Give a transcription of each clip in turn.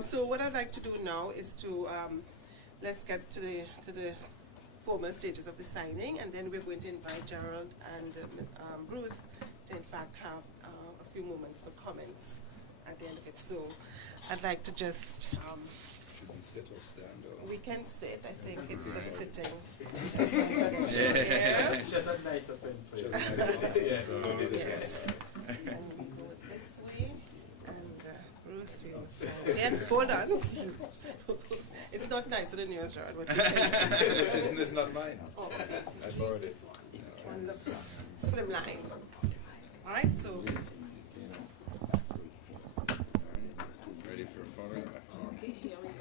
So what I'd like to do now is to let's get to the formal stages of the signing, and then we're going to invite Gerald and Bruce to in fact have a few moments for comments at the end of it. So I'd like to just Should we sit or stand? Or? we can sit. I think it's a sitting. Just a nice open place. Yes. And we go this way, and Bruce will sign. Again, hold on. It's not nicer than yours, Gerard. What do you think? Isn't this not mine? Oh, okay. I borrowed it. This one. This one looks slimline. All right, so. Ready for a photo? Okay, here we go.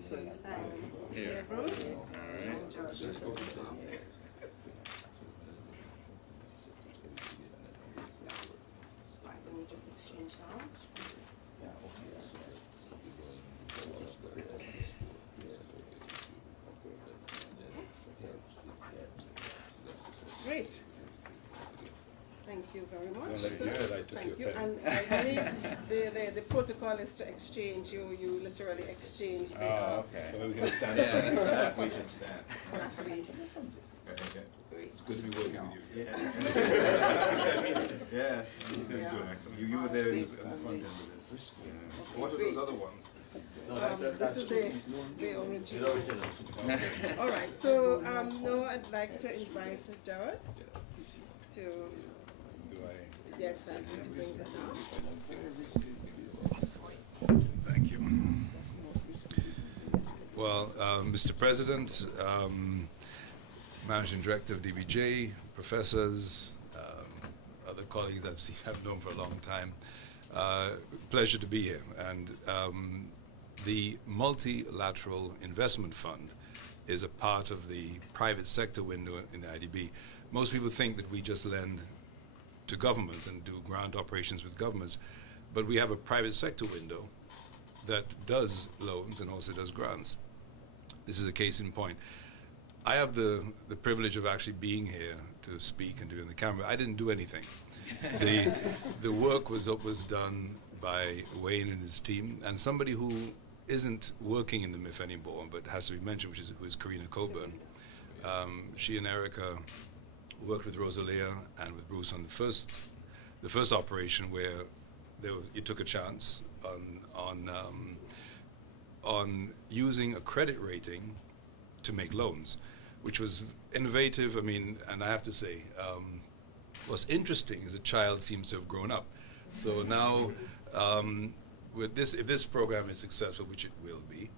So you sign here, Bruce. All right. And Gerald. Then we just exchange now. Great. Thank you very much. Don't let you said I took Thank your you. pen. And I believe the protocol is to exchange. You literally exchange the. Okay. So we can stand up. We can stand. Roughly. Okay. Great. It's good to be working with you. Yes. It is good, actually. You were there in the front end of this. Yeah. What are those other ones? This is the original. All right. So now I'd like to invite Jared to. Do I? Yes, I need to bring this up. Thank you. Well, Mr. President, Managing Director of DBJ, professors, other colleagues I've known for a long time, pleasure to be here. And the Multilateral Investment Fund is a part of the private sector window in the IDB. Most people think that we just lend to governments and do grant operations with governments, but we have a private sector window that does loans and also does grants. This is a case in point. I have the privilege of actually being here to speak and doing the camera. I didn't do anything. The work was done by Wayne and his team, and somebody who isn't working in the MIF anymore, but has to be mentioned, who is Karina Coburn. She and Erica worked with Rosalia and with Bruce on the first operation where you took a chance on using a credit rating to make loans, which was innovative. I mean, and I have to say, what's interesting is the child seems to have grown up. So now, with this, if this program is successful, which it will be,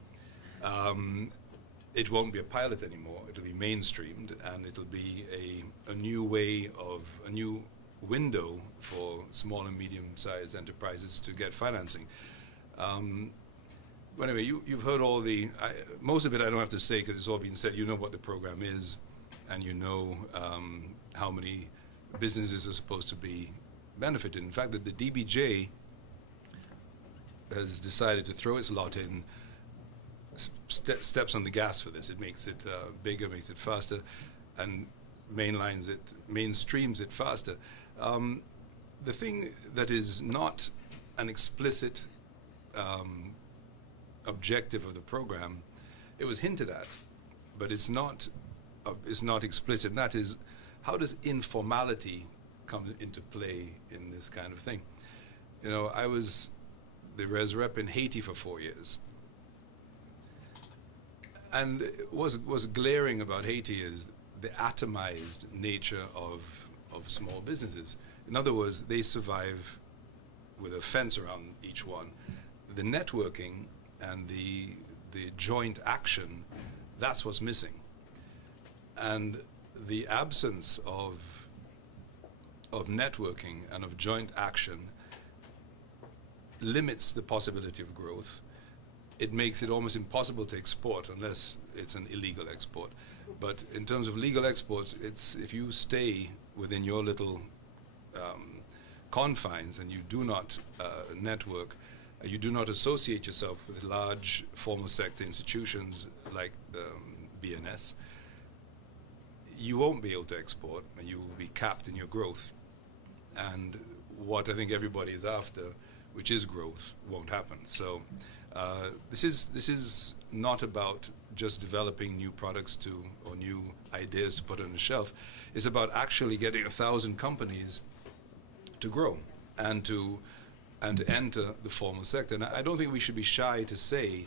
it won't be a pilot anymore. It'll be mainstreamed, and it'll be a new way of a new window for small and medium-sized enterprises to get financing. But anyway, you've heard all most of it I don't have to say because it's all been said. You know what the program is, and you know how many businesses are supposed to be benefited. In fact, that the DBJ has decided to throw its lot in, steps on the gas for this. It makes it bigger, makes it faster, and mainstreams it faster. The thing that is not an explicit objective of the program, it was hinted at, but it's not explicit. And that is, how does informality come into play in this kind of thing? You know, I was the res rep in Haiti for 4 years. And what's glaring about Haiti is the atomized nature of small businesses. In other words, they survive with a fence around each one. The networking and the joint action, that's what's missing. And the absence of networking and of joint action limits the possibility of growth. It makes it almost impossible to export unless it's an illegal export. But in terms of legal exports, it's if you stay within your little confines and you do not network, you do not associate yourself with large formal sector institutions like the BNS, you won't be able to export and you will be capped in your growth. And what I think everybody is after which is growth, won't happen. So this is not about just developing new products or new ideas to put on the shelf. It's about actually getting 1,000 companies to grow and to enter the formal sector. And I don't think we should be shy to say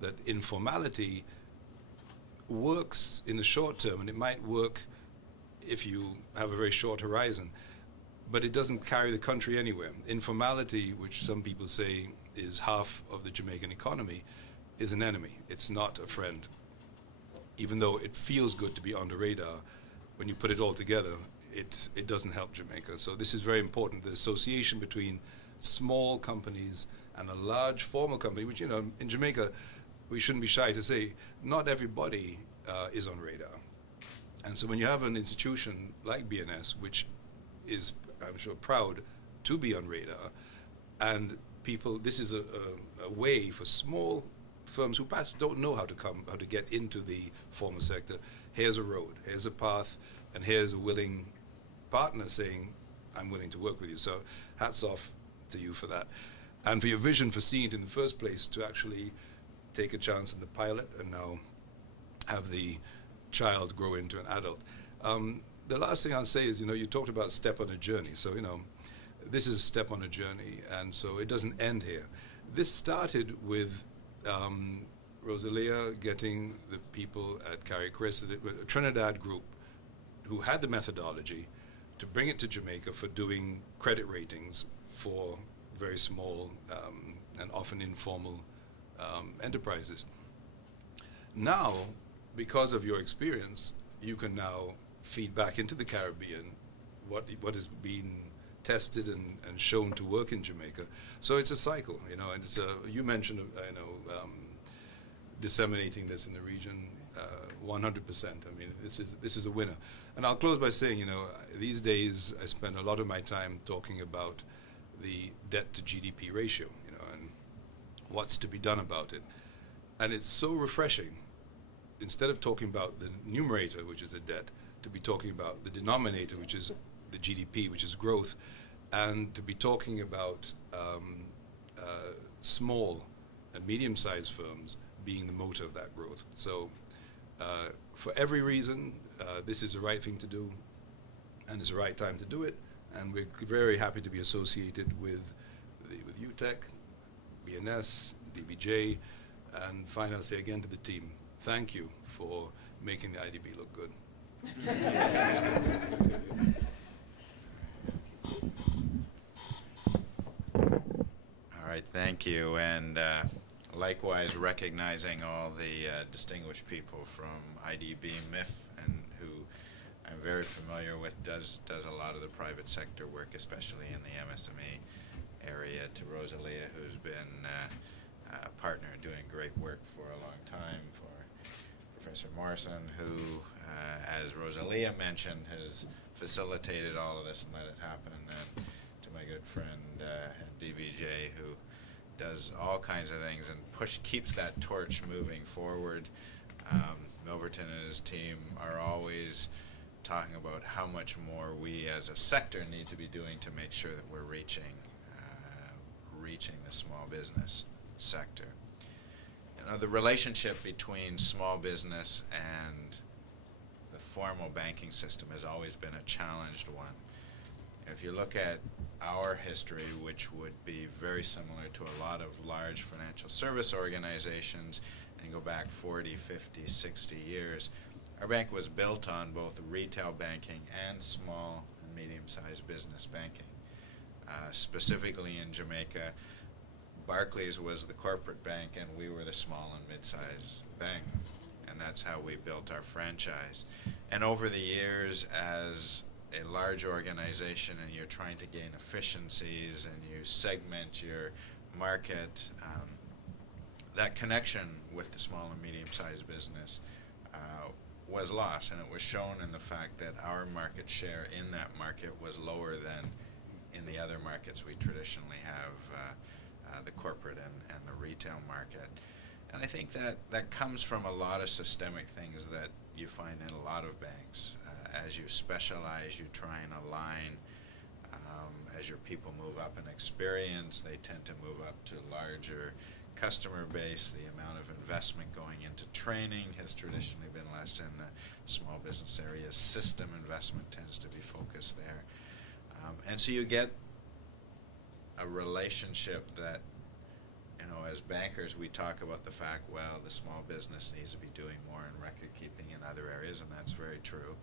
that informality works in the short term, and it might work if you have a very short horizon, but it doesn't carry the country anywhere. Informality, which some people say is half of the Jamaican economy, is an enemy. It's not a friend. Even though it feels good to be on the radar, when you put it all together, it doesn't help Jamaica. So this is very important, the association between small companies and a large formal company, which, in Jamaica, we shouldn't be shy to say, not everybody is on radar. And so when you have an institution like BNS, which is, I'm sure, proud to be on radar, and people, this is a way for small firms who perhaps don't know how to get into the formal sector. Here's a road, here's a path, and here's a willing partner saying, I'm willing to work with you. So hats off to you for that. And for your vision for seeing it in the first place, to actually take a chance in the pilot and now have the child grow into an adult. The last thing I'll say is, you talked about step on a journey. So, this is a step on a journey, and so it doesn't end here. This started with Rosalia getting the people at Carrie Chris, a Trinidad group, who had the methodology to bring it to Jamaica for doing credit ratings for very small and often informal enterprises. Now, because of your experience, you can now feed back into the Caribbean what has been tested and shown to work in Jamaica. So it's a cycle, and it's you mentioned, disseminating this in the region, 100%. I mean, this is a winner. And I'll close by saying, these days I spend a lot of my time talking about the debt to GDP ratio, and what's to be done about it. And it's so refreshing, instead of talking about the numerator, which is a debt, to be talking about the denominator, which is the GDP, which is growth, and to be talking about small and medium-sized firms being the motor of that growth. So for every reason, this is the right thing to do, and it's the right time to do it, and we're very happy to be associated with UTEC, BNS, DBJ, and finally I'll say again to the team, thank you for making the IDB look good. All right, thank you, and likewise recognizing all the distinguished people from IDB MIF, and who I'm very familiar with, does a lot of the private sector work, especially in the MSME area, to Rosalia, who's been a partner doing great work for a long time, for Professor Morrison, who, as Rosalia mentioned, has facilitated all of this and let it happen, and to my good friend DVJ, who does all kinds of things and keeps that torch moving forward. Milverton and his team are always talking about how much more we as a sector need to be doing to make sure that we're reaching the small business sector. The relationship between small business and the formal banking system has always been a challenged one. If you look at our history, which would be very similar to a lot of large financial service organizations, and go back 40, 50, 60 years, our bank was built on both retail banking and small and medium-sized business banking. Specifically in Jamaica, Barclays was the corporate bank and we were the small and mid-sized bank, and that's how we built our franchise. And over the years, as a large organization and you're trying to gain efficiencies and you segment your market, that connection with the small and medium-sized business was lost, and it was shown in the fact that our market share in that market was lower than in the other markets we traditionally have, the corporate and the retail market. And I think that comes from a lot of systemic things that you find in a lot of banks. As you specialize, you try and align as your people move up in experience, they tend to move up to larger customer base. The amount of investment going into training has traditionally been less in the small business area. System investment tends to be focused there. And so you get a relationship that, you know, as bankers, we talk about the fact, well, the small business needs to be doing more in record keeping in other areas, and that's very true.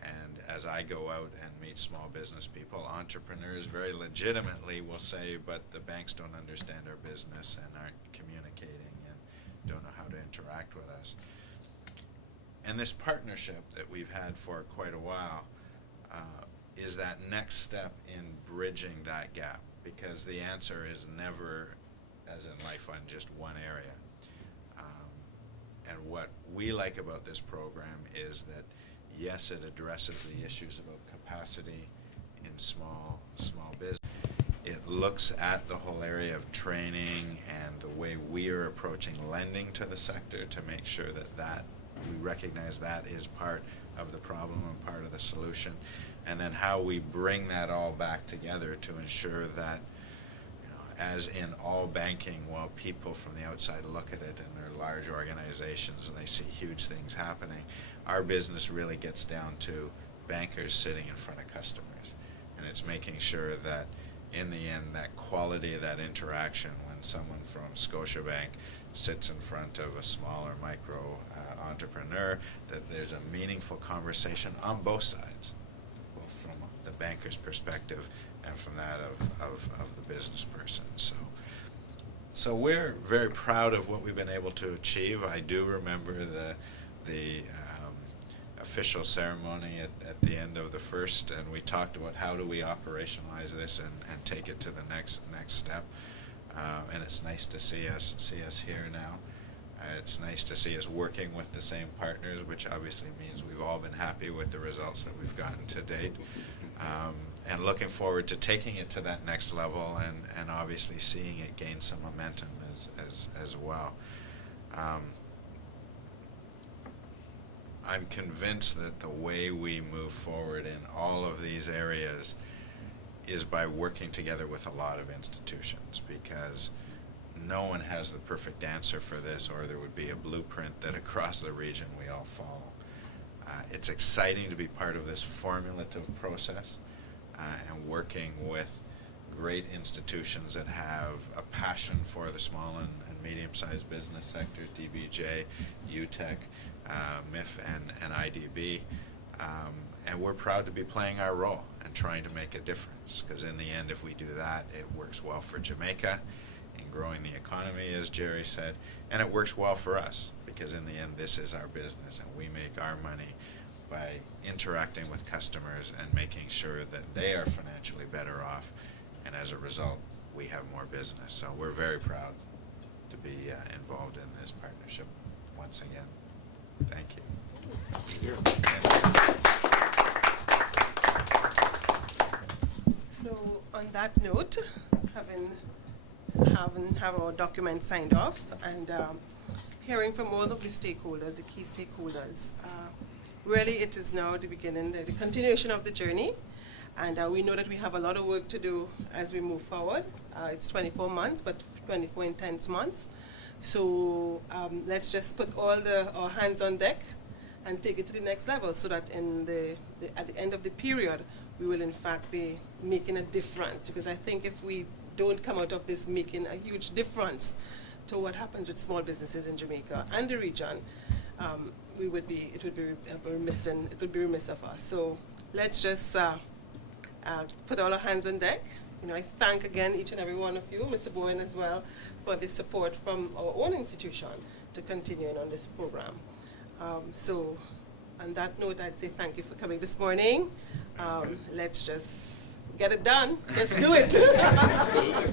And as I go out and meet small business people, entrepreneurs very legitimately will say, but the banks don't understand our business and aren't communicating and don't know how to interact with us. And this partnership that we've had for quite a while is that next step in bridging that gap, because the answer is never, as in life, on just one area. And what we like about this program is that, yes, it addresses the issues about capacity in small business. It looks at the whole area of training and the way we are approaching lending to the sector to make sure that we recognize that is part of the problem and part of the solution, and then how we bring that all back together to ensure that, you know, as in all banking, while people from the outside look at it and they're large organizations and they see huge things happening, our business really gets down to bankers sitting in front of customers. And it's making sure that in the end, that quality of that interaction, when someone from Scotiabank sits in front of a small or micro entrepreneur, that there's a meaningful conversation on both sides, both from the banker's perspective and from that of the business person. So we're very proud of what we've been able to achieve. I do remember the official ceremony at the end of the first, and we talked about how do we operationalize this and take it to the next step. And it's nice to see us here now. It's nice to see us working with the same partners, which obviously means we've all been happy with the results that we've gotten to date. And looking forward to taking it to that next level and obviously seeing it gain some momentum as well. I'm convinced that the way we move forward in all of these areas is by working together with a lot of institutions, because no one has the perfect answer for this, or there would be a blueprint that across the region we all follow. It's exciting to be part of this formulative process and working with great institutions that have a passion for the small and medium-sized business sector, DBJ, UTEC, MIF, and IDB. And we're proud to be playing our role and trying to make a difference, because in the end, if we do that, it works well for Jamaica in growing the economy, as Jerry said, and it works well for us, because in the end, this is our business, and we make our money by interacting with customers and making sure that they are financially better off, and as a result, we have more business. So we're very proud to be involved in this partnership once again. Thank you. So on that note, having our document signed off and hearing from all of the stakeholders, the key stakeholders, really it is now the beginning, the continuation of the journey, and we know that we have a lot of work to do as we move forward. It's 24 months, but 24 intense months. So let's just put all our hands on deck and take it to the next level, so that at the end of the period, we will in fact be making a difference. Because I think if we don't come out of this making a huge difference to what happens with small businesses in Jamaica and the region, it would be remiss of us. So let's just put all our hands on deck. You know, I thank again each and every one of you, Mr. Bowen as well, for the support from our own institution to continuing on this program. So on that note, I'd say thank you for coming this morning. Let's just get it done. Let's do it. Absolutely.